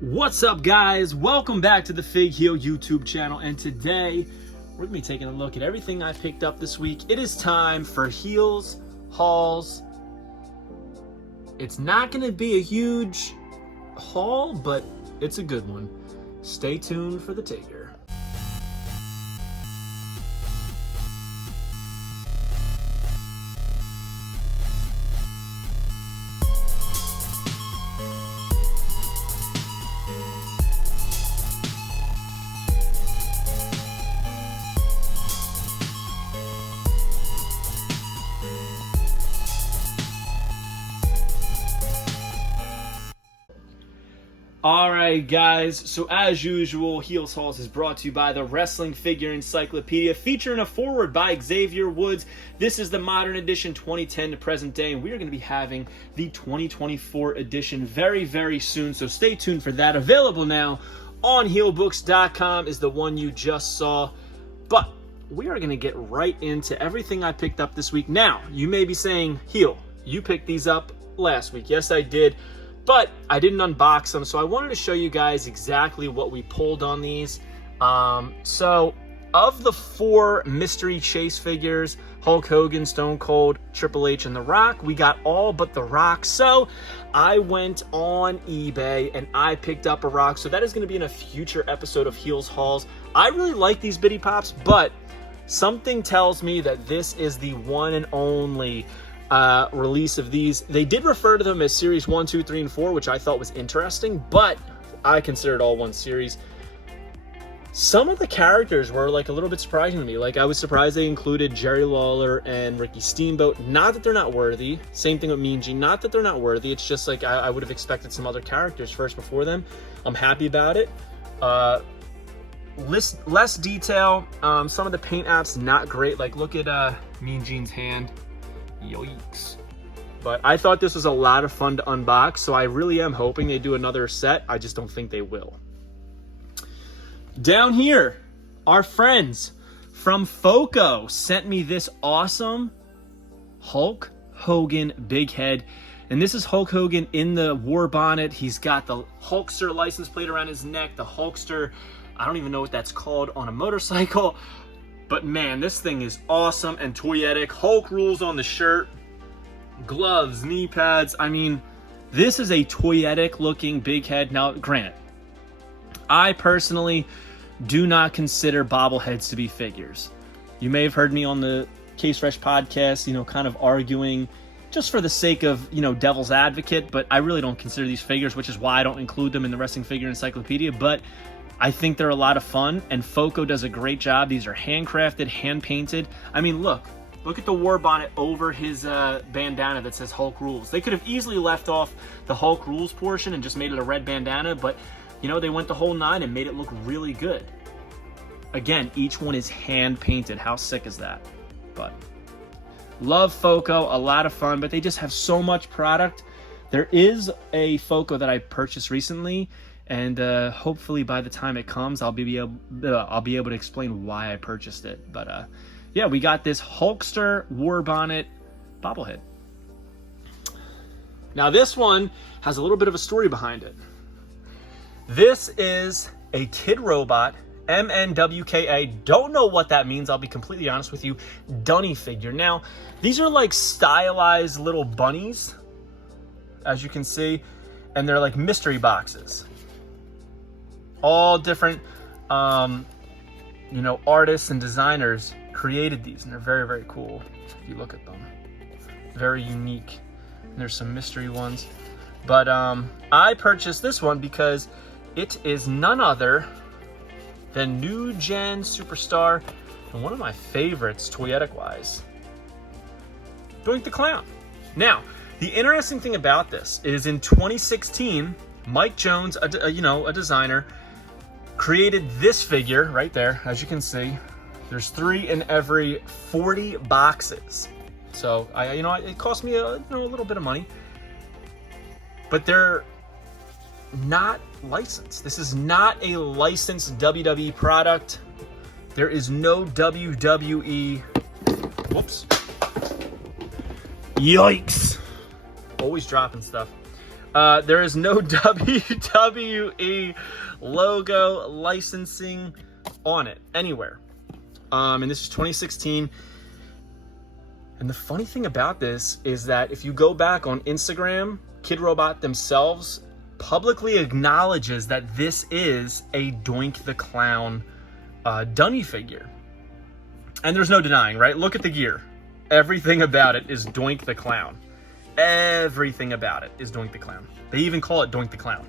What's up, guys? Welcome back to the Fig Heel YouTube channel, and today we're gonna be taking a look at everything I picked up this week. It is time for Heels Hauls. It's not gonna be a huge haul, but it's a good one. Stay tuned for the taker. Alright guys, so as usual, Heels Hauls is brought to you by the Wrestling Figure Encyclopedia, featuring a foreword by Xavier Woods. This is the modern edition 2010 to present day, and we are going to be having the 2024 edition very, very soon, so stay tuned for that. Available now on heelbooks.com is the one you just saw, but we are going to get right into everything I picked up this week. Now, you may be saying, Heel, you picked these up last week. Yes, I did. But I didn't unbox them, so I wanted to show you guys exactly what we pulled on these. So, of the 4 mystery chase figures, Hulk Hogan, Stone Cold, Triple H, and The Rock, we got all but The Rock. So, I went on eBay and I picked up a Rock. So that is going to be in a future episode of Heels Hauls. I really like these Bitty Pops, but something tells me that this is the one and only release of these. They did refer to them as series 1, 2, 3, and 4, which I thought was interesting, but I consider it all one series. Some of the characters were like a little bit surprising to me. Like, I was surprised they included Jerry Lawler and Ricky Steamboat. Not that they're not worthy. Same thing with Mean Gene. Not that they're not worthy. It's just like I would have expected some other characters first before them. I'm happy about it. Less detail. Some of the paint apps not great. Like, look at Mean Gene's hand. Yikes. But I thought this was a lot of fun to unbox, so I really am hoping they do another set. I just don't think they will. Down here, our friends from Funko sent me this awesome Hulk Hogan big head. And this is Hulk Hogan in the war bonnet. He's got the Hulkster license plate around his neck, the Hulkster, I don't even know what that's called, on a motorcycle. But man, this thing is awesome and toyetic. Hulk rules on the shirt, gloves, knee pads. I mean, this is a toyetic looking big head. Now, granted, I personally do not consider bobbleheads to be figures. You may have heard me on the Case Fresh podcast, kind of arguing just for the sake of, devil's advocate, but I really don't consider these figures, which is why I don't include them in the Wrestling Figure Encyclopedia. But I think they're a lot of fun, and Funko does a great job. These are handcrafted, hand-painted. I mean, look at the war bonnet over his bandana that says Hulk Rules. They could have easily left off the Hulk Rules portion and just made it a red bandana, but, they went the whole 9 and made it look really good. Again, each one is hand-painted. How sick is that? But love Funko, a lot of fun, but they just have so much product. There is a Funko that I purchased recently, and hopefully by the time it comes, I'll be able to explain why I purchased it. But yeah, we got this Hulkster War Bonnet bobblehead. Now this one has a little bit of a story behind it. This is a Kid Robot, MNWKA. Don't know what that means, I'll be completely honest with you. Dunny figure. Now, these are like stylized little bunnies, as you can see, and they're like mystery boxes. All different, artists and designers created these, and they're very, very cool. If you look at them, very unique. And there's some mystery ones, but I purchased this one because it is none other than New Gen Superstar and one of my favorites, toyetic-wise, Doink the Clown. Now, the interesting thing about this is in 2016, Mike Jones, a designer, created this figure right there. As you can see, there's 3 in every 40 boxes. So it cost me a little bit of money, but they're not licensed. This is not a licensed WWE product. There is no WWE. Whoops. Yikes. Always dropping stuff. There is no WWE logo licensing on it anywhere. And this is 2016. And the funny thing about this is that if you go back on Instagram, Kid Robot themselves publicly acknowledges that this is a Doink the Clown dummy figure. And there's no denying, right? Look at the gear. Everything about it is Doink the Clown. Everything about it is Doink the Clown. They even call it Doink the Clown.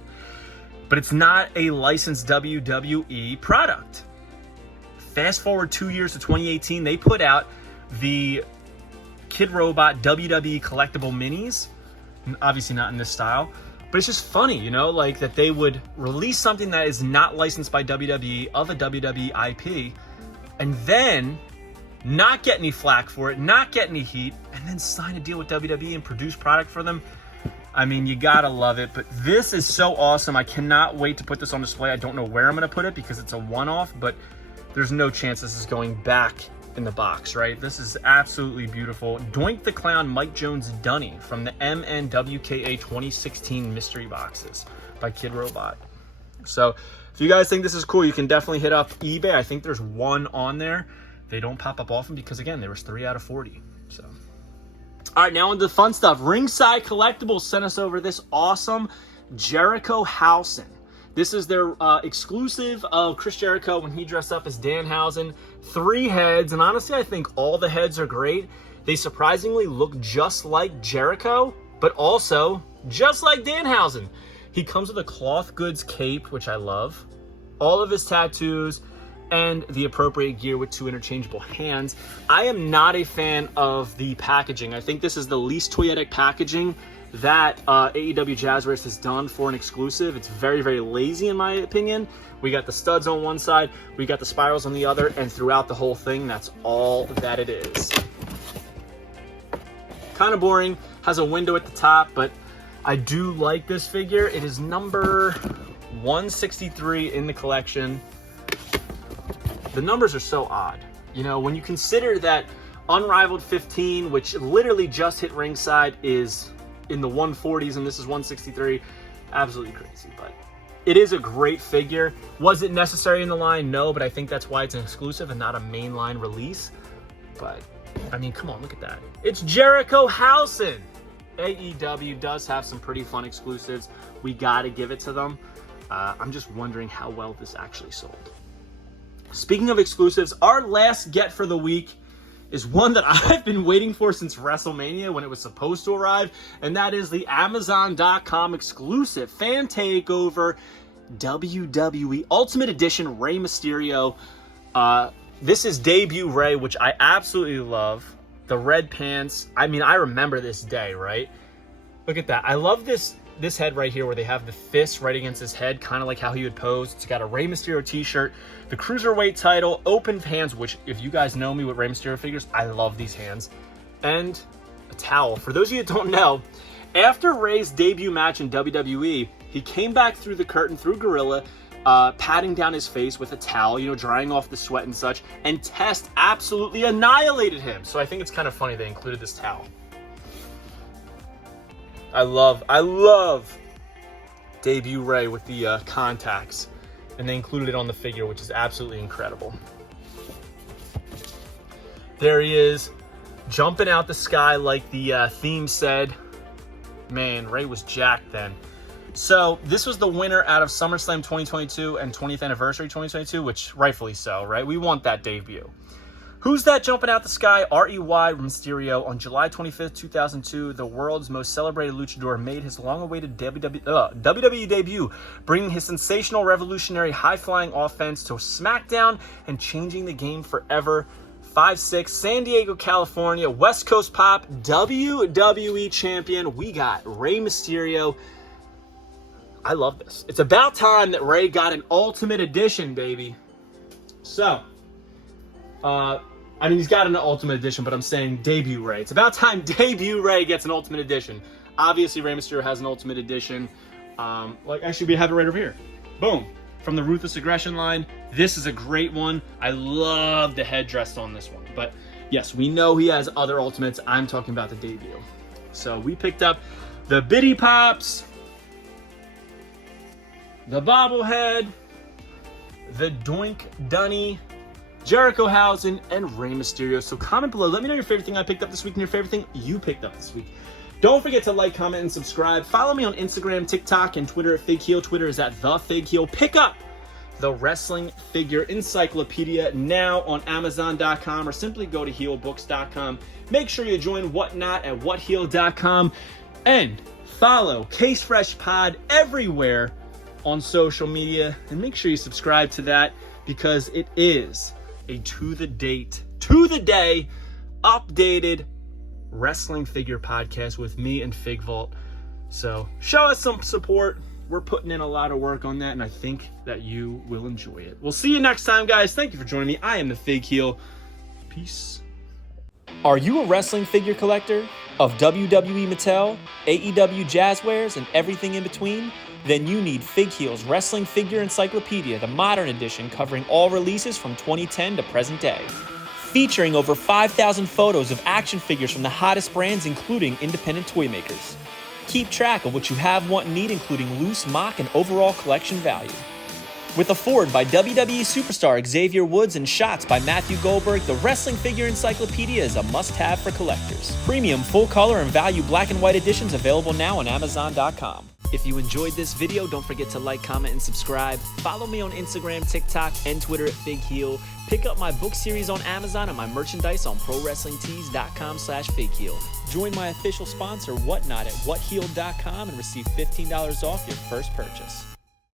But it's not a licensed WWE product. Fast forward 2 years to 2018, they put out the Kid Robot WWE collectible minis. Obviously not in this style, but it's just funny, you know, like that they would release something that is not licensed by WWE of a WWE IP, and then not get any flack for it, not get any heat, and then sign a deal with WWE and produce product for them. I mean, you gotta love it. But this is so awesome. I cannot wait to put this on display. I don't know where I'm gonna put it because it's a one-off, but there's no chance this is going back in the box, right? This is absolutely beautiful. Doink the Clown Mike Jones Dunny from the MNWKA 2016 mystery boxes by Kid Robot. So if you guys think this is cool, you can definitely hit up eBay. I think there's one on there. They don't pop up often because, again, there was 3 out of 40. So, all right, now into the fun stuff. Ringside Collectibles sent us over this awesome Jerichohausen. This is their exclusive of Chris Jericho when he dressed up as Danhausen. 3 heads, and honestly, I think all the heads are great. They surprisingly look just like Jericho, but also just like Danhausen. He comes with a cloth goods cape, which I love, all of his tattoos, and the appropriate gear with 2 interchangeable hands. I am not a fan of the packaging. I think this is the least toyetic packaging that AEW Jazzwares has done for an exclusive. It's very, very lazy in my opinion. We got the studs on one side, we got the spirals on the other, and throughout the whole thing, that's all that it is. Kind of boring, has a window at the top, but I do like this figure. It is number 163 in the collection. The numbers are so odd. You know, when you consider that Unrivaled 15, which literally just hit ringside, is in the 140s, and this is 163. Absolutely crazy, but it is a great figure. Was it necessary in the line? No, but I think that's why it's an exclusive and not a mainline release. But, I mean, come on, look at that. It's Jerichohausen. AEW does have some pretty fun exclusives. We gotta give it to them. I'm just wondering how well this actually sold. Speaking of exclusives, our last get for the week is one that I've been waiting for since WrestleMania when it was supposed to arrive, and that is the Amazon.com exclusive Fan Takeover WWE Ultimate Edition Rey Mysterio. This is debut Rey, which I absolutely love. The red pants. I mean, I remember this day, right? Look at that. I love this head right here where they have the fist right against his head, kind of like how he would pose. It's got a Rey Mysterio t-shirt, the Cruiserweight title, open hands, which if you guys know me with Rey Mysterio figures, I love these hands, and a towel. For those of you that don't know, after Rey's debut match in WWE, he came back through the curtain, through Gorilla, patting down his face with a towel, you know, drying off the sweat and such, and Test absolutely annihilated him. So I think it's kind of funny they included this towel. I love debut Rey with the contacts, and they included it on the figure, which is absolutely incredible. There he is, jumping out the sky like the theme said. Man, Rey was jacked then. So this was the winner out of SummerSlam 2022 and 20th Anniversary 2022, which rightfully so, right? We want that debut. Who's that jumping out the sky? Rey Mysterio. On July 25th, 2002, the world's most celebrated luchador made his long-awaited WWE debut, bringing his sensational, revolutionary, high-flying offense to SmackDown and changing the game forever. 5'6", San Diego, California, West Coast Pop, WWE champion. We got Rey Mysterio. I love this. It's about time that Rey got an Ultimate Edition, baby. So, I mean, he's got an Ultimate Edition, but I'm saying debut Rey. It's about time debut Rey gets an Ultimate Edition. Obviously, Rey Mysterio has an Ultimate Edition. Actually, we have it right over here. Boom. From the Ruthless Aggression line. This is a great one. I love the headdress on this one. But yes, we know he has other Ultimates. I'm talking about the debut. So we picked up the Biddy Pops. the bobblehead, the Doink Dunny, Jerichohausen, and Rey Mysterio. So comment below. Let me know your favorite thing I picked up this week and your favorite thing you picked up this week. Don't forget to like, comment, and subscribe. Follow me on Instagram, TikTok, and Twitter at FigHeel. Twitter is at TheFigHeel. Pick up the Wrestling Figure Encyclopedia now on Amazon.com or simply go to HeelBooks.com. Make sure you join Whatnot at WhatHeel.com and follow Case Fresh Pod everywhere on social media. And make sure you subscribe to that because it is a to-the-day, updated wrestling figure podcast with me and Fig Vault. So show us some support. We're putting in a lot of work on that, and I think that you will enjoy it. We'll see you next time, guys. Thank you for joining me. I am the Fig Heel. Peace. Are you a wrestling figure collector of WWE Mattel, AEW Jazzwares, and everything in between? Then you need Fig Heel's Wrestling Figure Encyclopedia, the modern edition covering all releases from 2010 to present day. Featuring over 5,000 photos of action figures from the hottest brands, including independent toy makers. Keep track of what you have, want, and need, including loose, mock, and overall collection value. With a foreword by WWE superstar Xavier Woods and shots by Matthew Goldberg, the Wrestling Figure Encyclopedia is a must-have for collectors. Premium, full-color, and value black and white editions available now on Amazon.com. If you enjoyed this video, don't forget to like, comment, and subscribe. Follow me on Instagram, TikTok, and Twitter at FigHeel. Pick up my book series on Amazon and my merchandise on ProWrestlingTees.com/FigHeel. Join my official sponsor, Whatnot, at WhatHeel.com and receive $15 off your first purchase.